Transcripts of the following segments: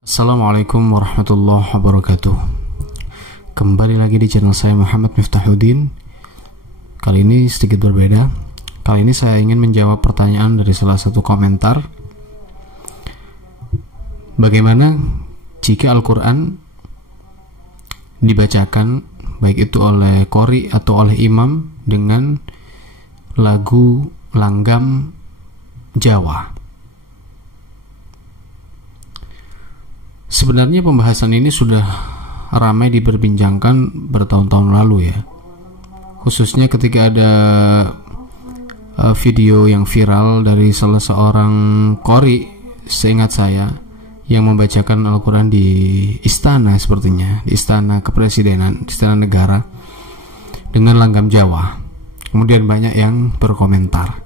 Assalamualaikum warahmatullahi wabarakatuh. Kembali lagi di channel saya Muhammad Miftahuddin. Kali ini sedikit berbeda. Kali ini saya ingin menjawab pertanyaan dari salah satu komentar. Bagaimana jika Al-Quran dibacakan baik itu oleh qori atau oleh imam dengan lagu langgam Jawa? Sebenarnya pembahasan ini sudah ramai diperbincangkan bertahun-tahun lalu ya. Khususnya ketika ada video yang viral dari salah seorang qori, seingat saya, yang membacakan Al-Quran di istana, sepertinya di istana kepresidenan, di istana negara, dengan langgam Jawa. Kemudian banyak yang berkomentar.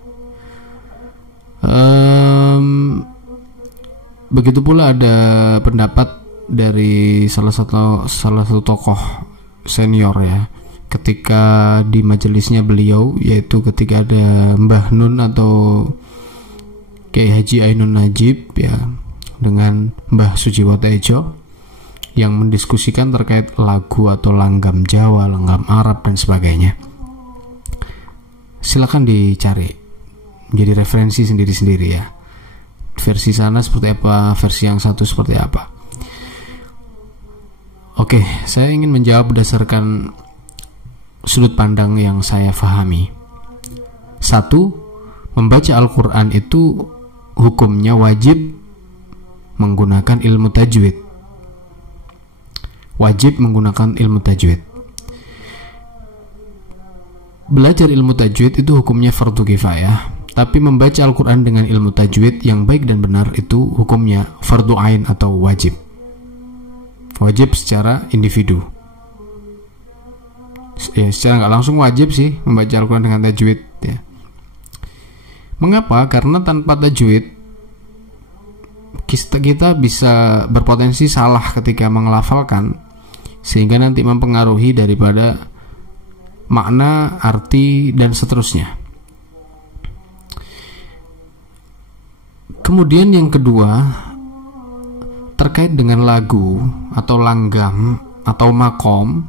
Begitu pula ada pendapat dari salah satu tokoh senior ya, ketika di majelisnya beliau, yaitu ketika ada Mbah Nun atau Kiai Haji Ainun Najib ya, dengan Mbah Sujiwo Tejo, yang mendiskusikan terkait lagu atau langgam Jawa, langgam Arab dan sebagainya. Silakan dicari, menjadi referensi sendiri-sendiri ya. Versi sana seperti apa, versi yang satu seperti apa. Oke, saya ingin menjawab berdasarkan sudut pandang yang saya fahami. Satu, membaca Al-Quran itu hukumnya wajib menggunakan ilmu tajwid. Wajib menggunakan ilmu tajwid. Belajar ilmu tajwid itu hukumnya fardu kifayah. Tapi membaca Al-Quran dengan ilmu tajwid yang baik dan benar itu hukumnya fardu ain atau wajib. Wajib secara individu. Ya, secara nggak langsung wajib sih membaca Al-Quran dengan tajwid ya. Mengapa? Karena tanpa tajwid kita bisa berpotensi salah ketika mengelafalkan, sehingga nanti mempengaruhi daripada makna, arti, dan seterusnya. Kemudian yang kedua, terkait dengan lagu atau langgam atau makom,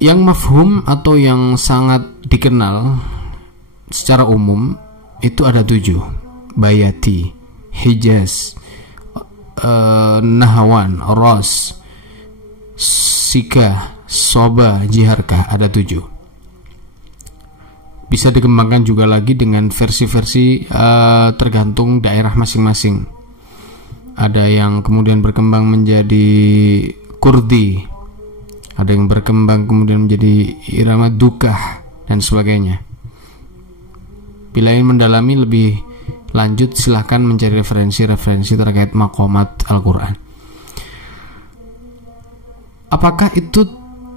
yang mafhum atau yang sangat dikenal secara umum itu ada 7: bayati, hijaz, nahwan, ros, sikah, soba, jiharkah, ada 7. Bisa dikembangkan juga lagi dengan versi-versi tergantung daerah masing-masing. Ada yang kemudian berkembang menjadi kurdi, ada yang berkembang kemudian menjadi irama dukah dan sebagainya. Bila ingin mendalami lebih lanjut, silahkan mencari referensi-referensi terkait maqamat Al-Quran. Apakah itu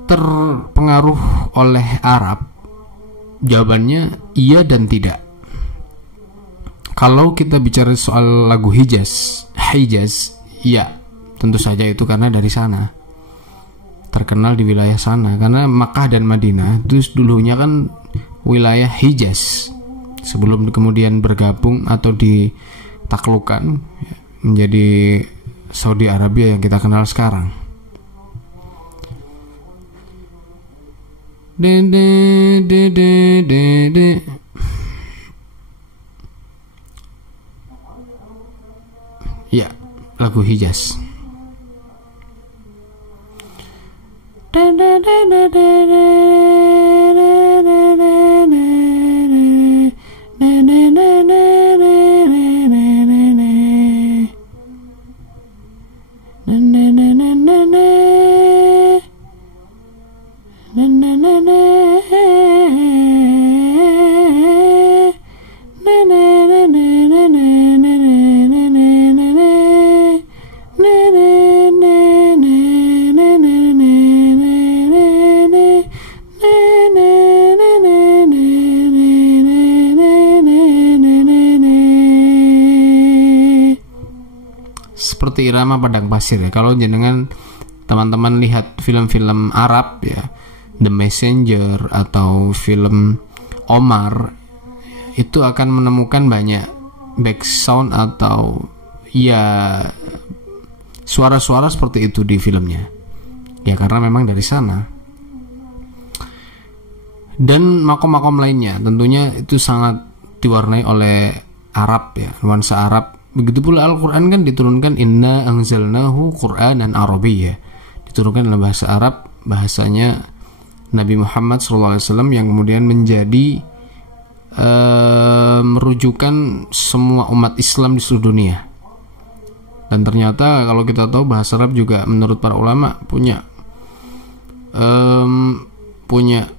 terpengaruh oleh Arab? Jawabannya iya dan tidak. Kalau kita bicara soal lagu Hijaz, ya tentu saja itu karena dari sana, terkenal di wilayah sana. Karena Makkah dan Madinah itu dulunya kan wilayah Hijaz, sebelum kemudian bergabung atau ditaklukkan menjadi Saudi Arabia yang kita kenal sekarang. Ya, lagu Hijaz. Seperti irama padang pasir ya. Kalau jenengan teman-teman lihat film-film Arab ya, The Messenger atau film Omar, itu akan menemukan banyak back sound atau ya suara-suara seperti itu di filmnya. Ya karena memang dari sana. Dan makom-makom lainnya tentunya itu sangat diwarnai oleh Arab ya, nuansa Arab. Begitu pula Al-Quran kan diturunkan inna anzalnahu Qur'anan Arabiyya, diturunkan dalam bahasa Arab, bahasanya Nabi Muhammad SAW, yang kemudian menjadi merujukan semua umat Islam di seluruh dunia. Dan ternyata kalau kita tahu bahasa Arab juga menurut para ulama punya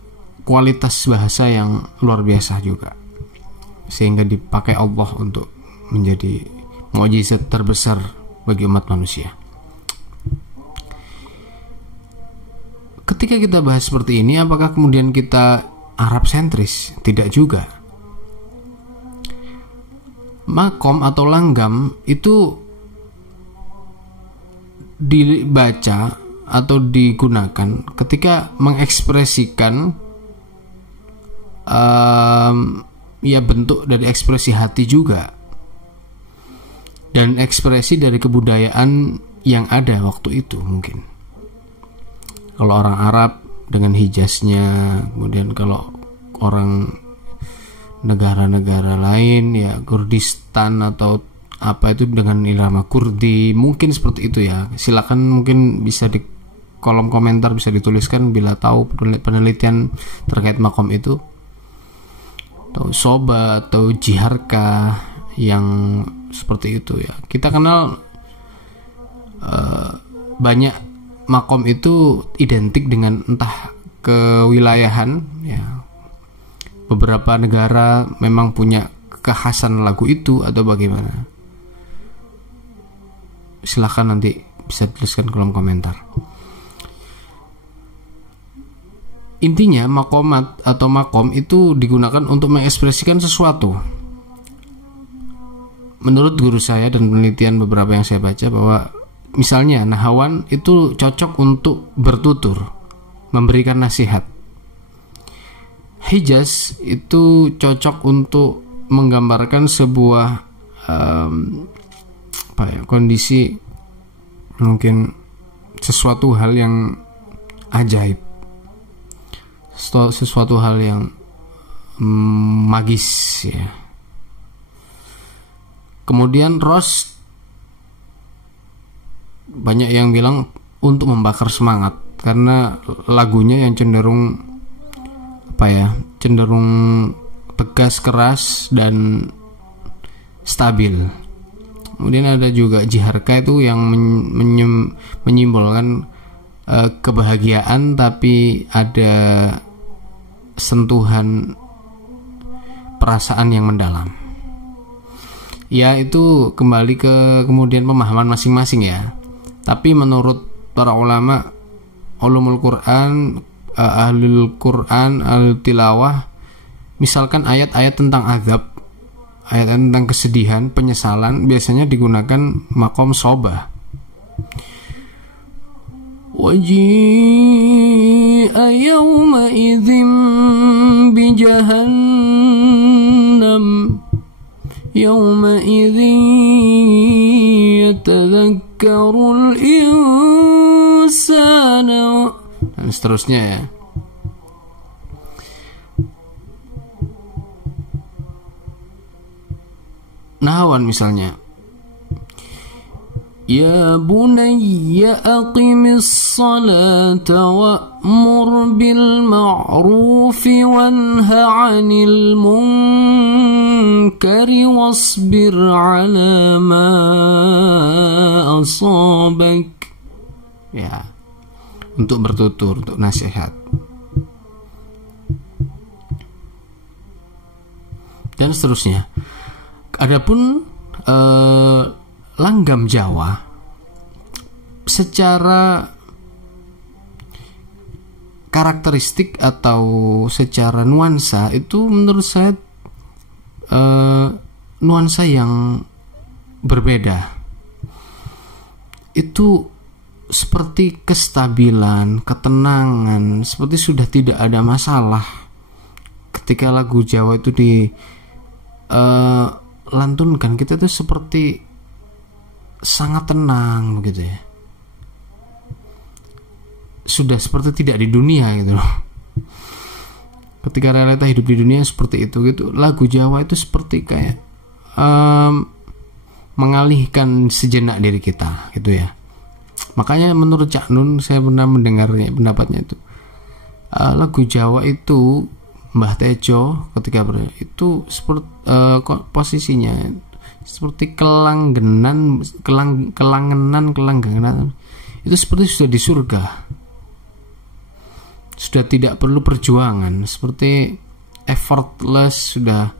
kualitas bahasa yang luar biasa juga, sehingga dipakai Allah untuk menjadi mukjizat terbesar bagi umat manusia. Ketika kita bahas seperti ini, apakah kemudian kita Arab sentris? Tidak juga. Makom atau langgam itu dibaca atau digunakan ketika mengekspresikan ya bentuk dari ekspresi hati juga, dan ekspresi dari kebudayaan yang ada waktu itu. Mungkin kalau orang Arab dengan Hijaznya, kemudian kalau orang negara-negara lain ya Kurdistan atau apa itu dengan irama Kurdi, mungkin seperti itu ya. Silakan mungkin bisa di kolom komentar bisa dituliskan bila tahu penelitian terkait makom itu, atau soba atau jiharka yang seperti itu ya. Kita kenal banyak makom itu identik dengan entah kewilayahan ya. Beberapa negara memang punya kekhasan lagu itu atau bagaimana. Silahkan nanti bisa tuliskan kolom komentar. Intinya makomat atau makom itu digunakan untuk mengekspresikan sesuatu. Menurut guru saya dan penelitian beberapa yang saya baca, bahwa misalnya Nahawan itu cocok untuk bertutur, memberikan nasihat. Hijaz itu cocok untuk menggambarkan sebuah kondisi, mungkin sesuatu hal yang ajaib, sesuatu hal yang magis ya. Kemudian Ros, banyak yang bilang untuk membakar semangat, karena lagunya yang cenderung cenderung tegas, keras, dan stabil. Kemudian ada juga jiharka itu yang menyimbolkan kebahagiaan, tapi ada sentuhan perasaan yang mendalam. Ya itu kembali ke kemudian pemahaman masing-masing ya. Tapi menurut para ulama ulumul Quran, ahlul Quran, ahlul tilawah, misalkan ayat-ayat tentang azab, ayat tentang kesedihan, penyesalan, biasanya digunakan makom sobah. Waji'a yawma idzim bijahannam yawma idzin yatadhakkarul insana, dan seterusnya ya. Nahawan misalnya, ya bunayya aqimis salata wa'mur bil ma'rufi wanha 'anil munkari wasbir 'ala ma asabak. Ya, untuk bertutur, untuk nasihat. Dan seterusnya. Adapun langgam Jawa secara karakteristik atau secara nuansa itu menurut saya nuansa yang berbeda. Itu seperti kestabilan, ketenangan, seperti sudah tidak ada masalah ketika lagu Jawa itu lantunkan, kita tuh seperti sangat tenang begitu ya, sudah seperti tidak di dunia gitu loh. Ketika realita hidup di dunia seperti itu gitu, lagu Jawa itu seperti kayak mengalihkan sejenak diri kita gitu ya. Makanya menurut Cak Nun, saya pernah mendengarnya pendapatnya itu, lagu Jawa itu Mbah Tejo ketika itu seperti posisinya seperti kelanggenan itu seperti sudah di surga, sudah tidak perlu perjuangan, seperti effortless, sudah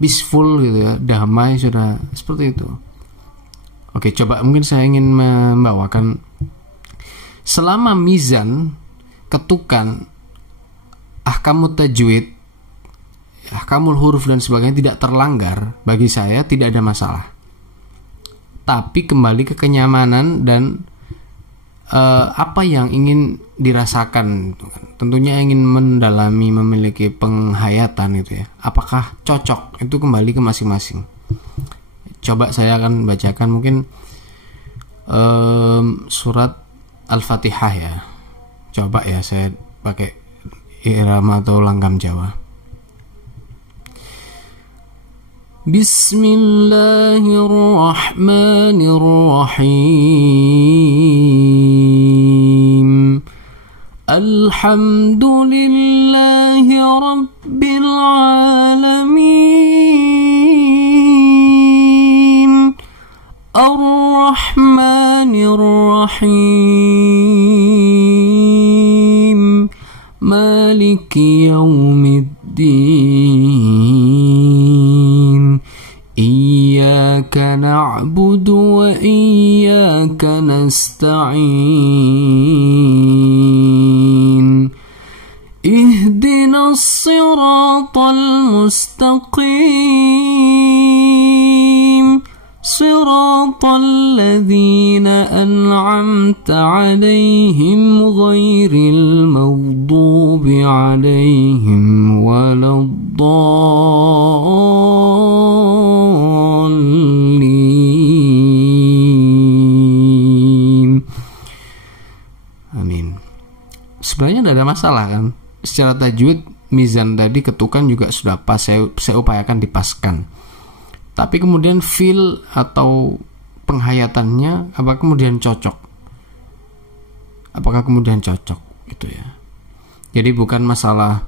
peaceful gitu ya, damai, sudah seperti itu. Oke, coba mungkin saya ingin membawakan selama mizan, ketukan, ahkamut tajwid, ahkamul huruf dan sebagainya tidak terlanggar, bagi saya tidak ada masalah. Tapi kembali ke kenyamanan dan apa yang ingin dirasakan, tentunya ingin mendalami, memiliki penghayatan itu ya. Apakah cocok, itu kembali ke masing-masing. Coba saya akan bacakan mungkin surat Al-Fatihah ya. Coba ya saya pakai irama atau langgam Jawa. Bismillahirrahmanirrahim. Alhamdulillahi rabbil alamin. Ar-Rahmanir-Rahim. Maliki yaumiddin. Iyyaka na'budu wa iyyaka nasta'in. Ihdinas siratal mustaqim. Siratal ladzina an'amta 'alaihim ghairil maghdubi 'alaihim waladdallin. Amin. Sebenarnya tidak ada masalah kan? Secara tajwid, mizan tadi, ketukan juga sudah pas, saya upayakan dipaskan. Tapi kemudian feel atau penghayatannya apakah kemudian cocok? Apakah kemudian cocok gitu ya. Jadi bukan masalah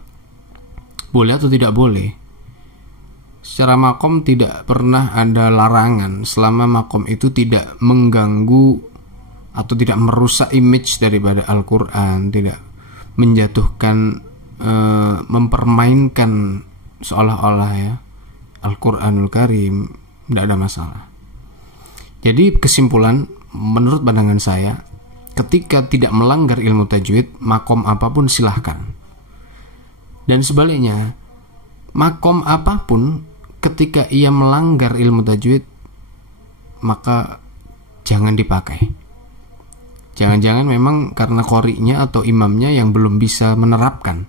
boleh atau tidak boleh. Secara makom tidak pernah ada larangan selama makom itu tidak mengganggu atau tidak merusak image daripada Al-Quran, tidak menjatuhkan, mempermainkan seolah-olah ya Al-Quranul Karim, tidak ada masalah. Jadi kesimpulan menurut pandangan saya, ketika tidak melanggar ilmu tajwid, makom apapun silahkan. Dan sebaliknya, makom apapun ketika ia melanggar ilmu tajwid, maka jangan dipakai. Jangan-jangan memang karena qori'nya atau imamnya yang belum bisa menerapkan,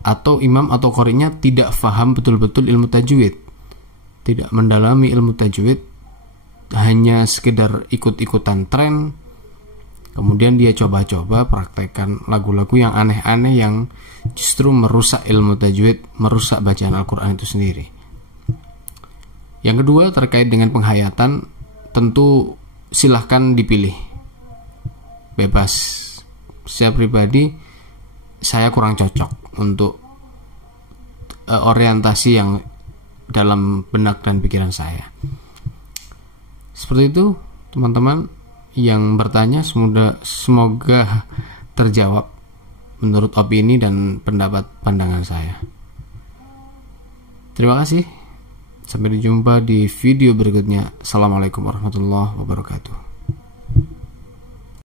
atau imam atau qori'nya tidak faham betul-betul ilmu tajwid, tidak mendalami ilmu tajwid, hanya sekedar ikut-ikutan tren, kemudian dia coba-coba praktekkan lagu-lagu yang aneh-aneh yang justru merusak ilmu tajwid, merusak bacaan Al-Quran itu sendiri. Yang kedua, terkait dengan penghayatan, tentu silahkan dipilih, bebas. Saya pribadi, saya kurang cocok untuk orientasi yang dalam benak dan pikiran saya. Seperti itu teman-teman yang bertanya, semoga terjawab menurut opini dan pendapat pandangan saya. Terima kasih. Sampai jumpa di video berikutnya. Assalamualaikum warahmatullahi wabarakatuh.